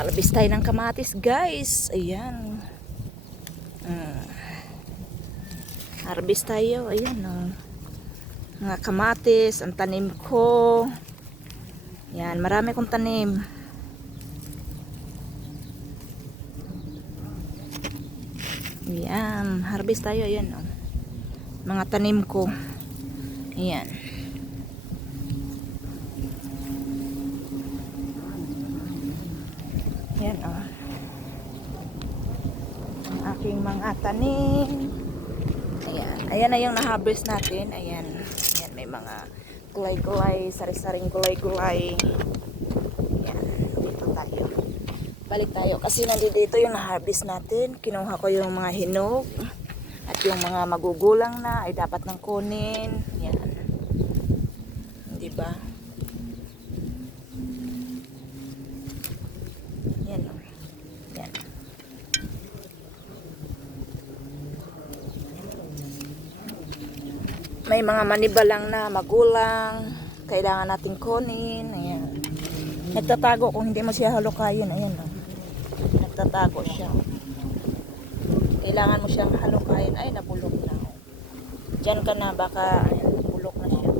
Harvest tayo ng kamatis, guys. Ayan. Harvest tayo. Ayan, oh. Mga kamatis, ang tanim ko. Ayan, marami kong tanim. Ayan, harvest tayo. Ayan, oh. Mga tanim ko. Ayan. Ayan, oh. Ang aking mga tanim. Ayan. Ayan na yung na-harvest natin. Ayan. Ayan, may mga gulay-gulay, sari-saring gulay-gulay. Ayan. Dito tayo. Balik tayo. Kasi nandito yung na-harvest natin. Kinuha ko yung mga hinog. At yung mga magugulang na ay dapat nang kunin. Ayan. Diba? Ayan, oh. Ayan. May mga manibalang na magulang, kailangan nating kunin. Ayan. Nagtatago kung hindi mo siya halukayin. Ayan, oh. Nagtatago siya. Kailangan mo siyang halukayin. Ay, nabulok na. Diyan ka na, baka ayan, nabulok na siya.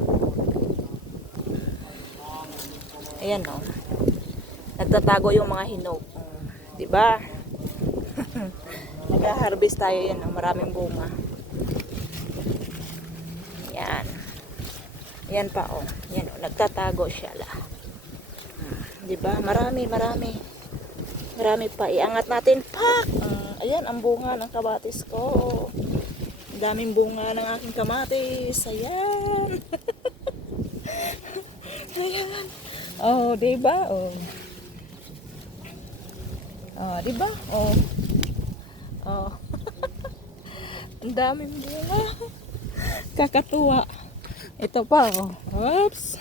Ayan, oh. Nagtatago yung mga hinog. Diba? Nag-harvest tayo yan, oh. Maraming bunga. Yan. Yan pa, oh. Yan, oh. Nagtatago siya la. Diba? Marami. Marami pa. Iangat natin. Pak! Ayan, ang bunga ng kamatis ko. Ang daming bunga ng aking kamatis. Ayan. Ayan. Oh, diba? Oh. Oh, diba? Oh. Oh. Ang daming bunga. Kakatuwa. Ito pa, oh. Oops.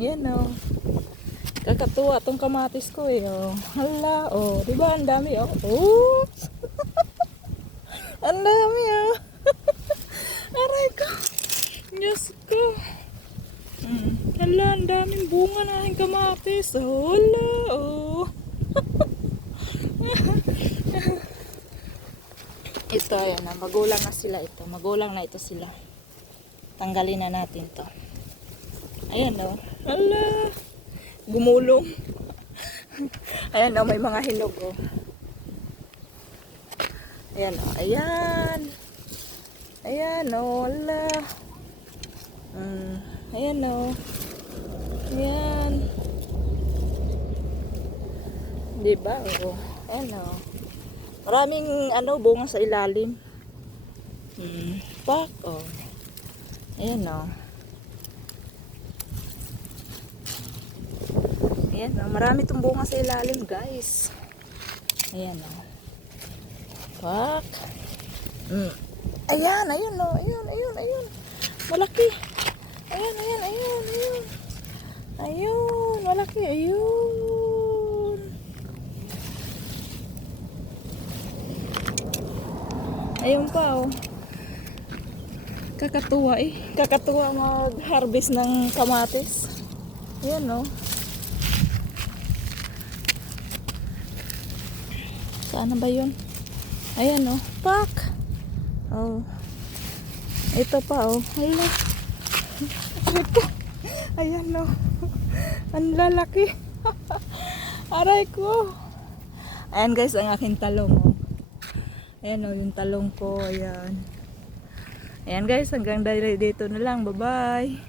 Yan, oh. Kakatuwa tong kamatis ko, eh, oh. Hala, oh. Diba? Ang dami, oh. Oops. Ang dami, oh. Aray ko. Diyos ko. Hala, ang daming bunga na aking kamatis. Oh, hala, oh. Ito, ayan na. Magulang na sila ito. Magulang na ito sila. Tanggalin na natin to. Ayan, oh. Hala. Gumulong. Ayan, oh. May mga hinog, oh. Ayan, oh. Ayan. Ayan, oh. Hala. Ayan, oh. Ayan. Diba, oh. Ayan, oh. Maraming bunga sa ilalim. Pak, oh. Ayan, oh. Ayan, oh. Marami itong bunga sa ilalim, guys. Ayan, oh. Pak. Ayan, ayun, oh. Ayun. Malaki. Ayan. Ayun, malaki. Ayun. Ayun pa, oh. Kakatuwa, eh. Kakatuwa mag-harvest ng kamatis. Ayan, oh. Saan na ba yun? Ayan, oh. Pak! Oh. Ito pa, oh. Hala. Ayan, oh. Ang lalaki. Aray ko. Ayan, guys, ang aking talong, oh. Ayan, oh, yung talong ko. Ayan. Ayan, guys, hanggang dito na lang. Bye-bye.